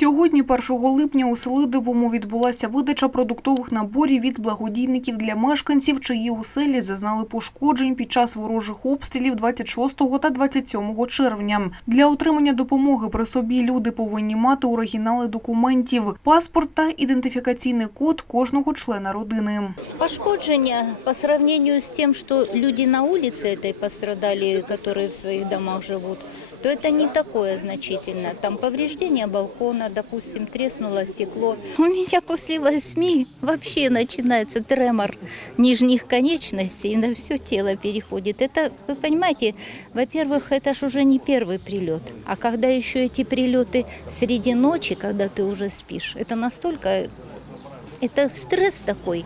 Сьогодні, 1 липня, у Селидовому відбулася видача продуктових наборів від благодійників для мешканців, чиї оселі зазнали пошкоджень під час ворожих обстрілів 26 та 27 червня. Для отримання допомоги при собі люди повинні мати оригінали документів, паспорт та ідентифікаційний код кожного члена родини. Пошкодження по сравнению с тем, что люди на улице этой пострадали, которые в своих домах живут, то это не такое значительно. Там повреждение балкона, допустим, треснуло стекло. У меня после восьми вообще начинается тремор нижних конечностей и на все тело переходит. Это, вы понимаете, во-первых, это ж уже не первый прилет. А когда еще эти прилеты среди ночи, когда ты уже спишь, это настолько это стресс такой,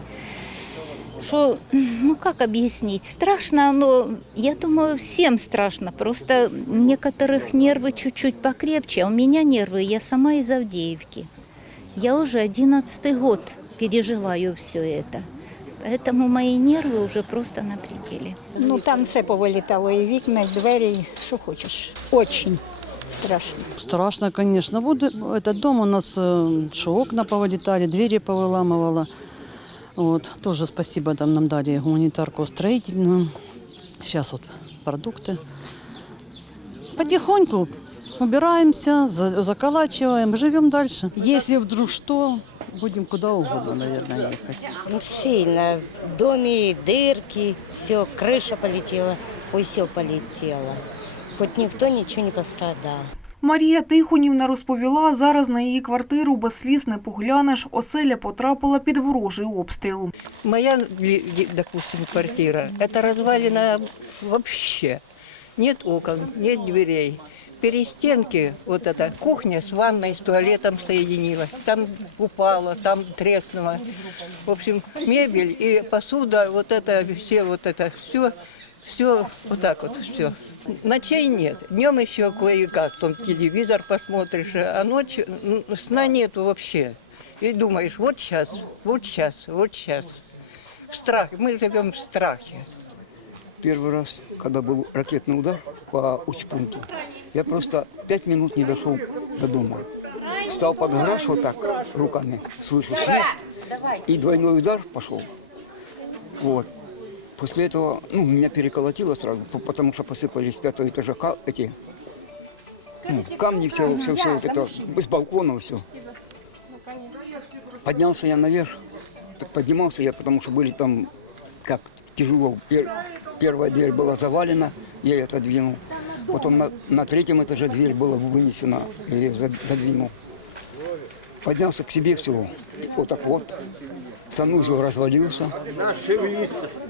что, ну как объяснить, страшно, но я думаю, всем страшно. Просто у некоторых нервы чуть-чуть покрепче, а у меня нервы, я сама из Авдеевки. Я уже одиннадцатый год переживаю все это. Поэтому мои нервы уже просто на пределе. Ну там все повилітало, і вікна, і двері, і що хочеш. Очень страшно. Страшно, конечно. Буде этот дом у нас, э, что окна повылетали, двери повыламывало. Вот. Тоже спасибо, там нам дали гуманитарку строительную. Сейчас вот продукты. Потихоньку убираемся, за- заколачиваем, живем дальше. Если вдруг что, будем куда угодно, наверное, ехать. Ну, Сильно. В доме дырки, все, крыша полетела, ой, все полетело. Хоть никто ничего не пострадал. Марія Тихонівна розповіла, зараз на її квартиру без сліз не поглянеш, оселя потрапила під ворожий обстріл. Моя, ли- ли- допустим, квартира, это развалина вообще. Нет окон, нет дверей. Перестенки, вот эта кухня с ванной, с туалетом соединилась. Там упала, там треснула. В общем, мебель и посуда, вот это все, вот это все, все вот так вот, все. Ночей нет. Днем еще кое-как, там телевизор посмотришь, а ночью сна нету вообще. И думаешь, вот сейчас, вот сейчас, вот сейчас. Страх. Мы живем в страхе. Первый раз, когда был ракетный удар по учпункту, я просто пять минут не дошел до дома. Стал под гараж вот так руками, слышу свист, и двойной удар пошел. Вот. После этого, ну, меня переколотило сразу, по- потому что посыпались с пятого этажа ка- эти ну, камни, все, все, все вот это, с балкона все. Поднялся я наверх, поднимался я, потому что были там, как тяжело. Пер- Первая дверь была завалена, я ее отодвинул. Потом на, на третьем этаже дверь была вынесена, я ее за- задвинул. Поднялся к себе все, вот так вот. Санузел развалился.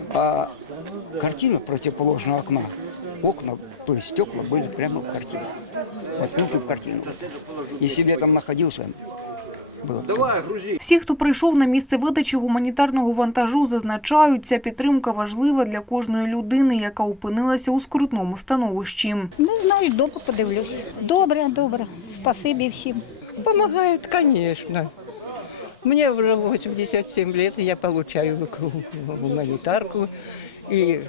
А картина противоположного окна. Окна, то есть стекла были прямо в картине. Воткнуты в картину. Если бы я там находился, было бы Всі, хто прийшов на місце видачі гуманітарного вантажу, зазначають, ця підтримка важлива для кожної людини, яка опинилася у скрутному становищі. Ну, знаю, дома подивлюсь. Добре, добре. Спасибі всім. Помогают, конечно. Мне уже 87 лет, и я получаю гу- гуманитарку. И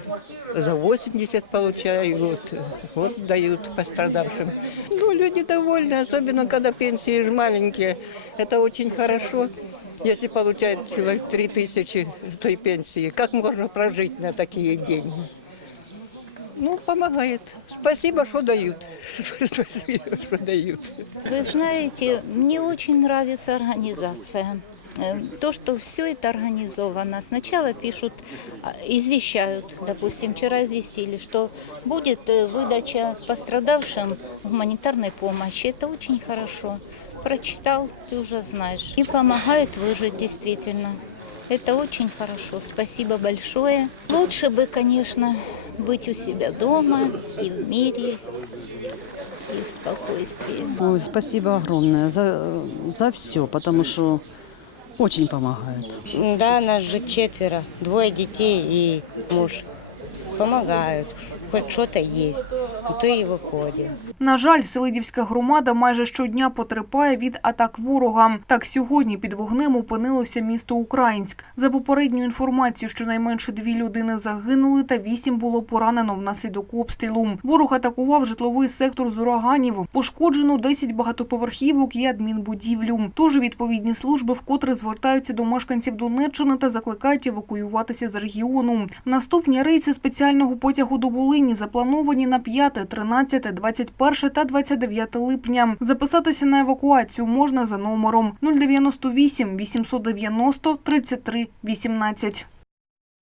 за 80 получаю, вот, вот дают пострадавшим. Ну, люди довольны, особенно когда пенсии ж маленькие. Это очень хорошо. Если получают человек 3 тысячи той пенсии, как можно прожить на такие деньги? Ну, помогает. Спасибо, что дают. Спасибо, что дают. Вы знаете, мне очень нравится организация. Э, То, что все это организовано. Сначала пишут, а, извещают, допустим, вчера известили, что будет э, выдача пострадавшим гуманитарной помощи. Это очень хорошо. Прочитал, ты уже знаешь. И помогает выжить действительно. Это очень хорошо. Спасибо большое. Лучше бы, конечно, быть у себя дома и в мире, и в спокойствии. Ой, спасибо огромное за, за все, потому что очень помогает. Да, нас же четверо, двое детей и муж. Помогают. Хоть что-то есть, то и выходим. На жаль, Селидівська громада майже щодня потерпає від атак ворога. Так сьогодні під вогнем опинилося місто Українськ. За попередньою інформацією, щонайменше дві людини загинули та вісім було поранено внаслідок обстрілу. Ворог атакував житловий сектор з ураганів. Пошкоджено 10 багатоповерхівок і адмінбудівлю. Тож відповідні служби вкотре звертаються до мешканців Донеччини та закликають евакуюватися з регіону. Наступні рейси спеціального потягу до Волині заплановані на 5, 13, 21 та 29 липня. Записатися на евакуацію можна за номером 098 890 33 18.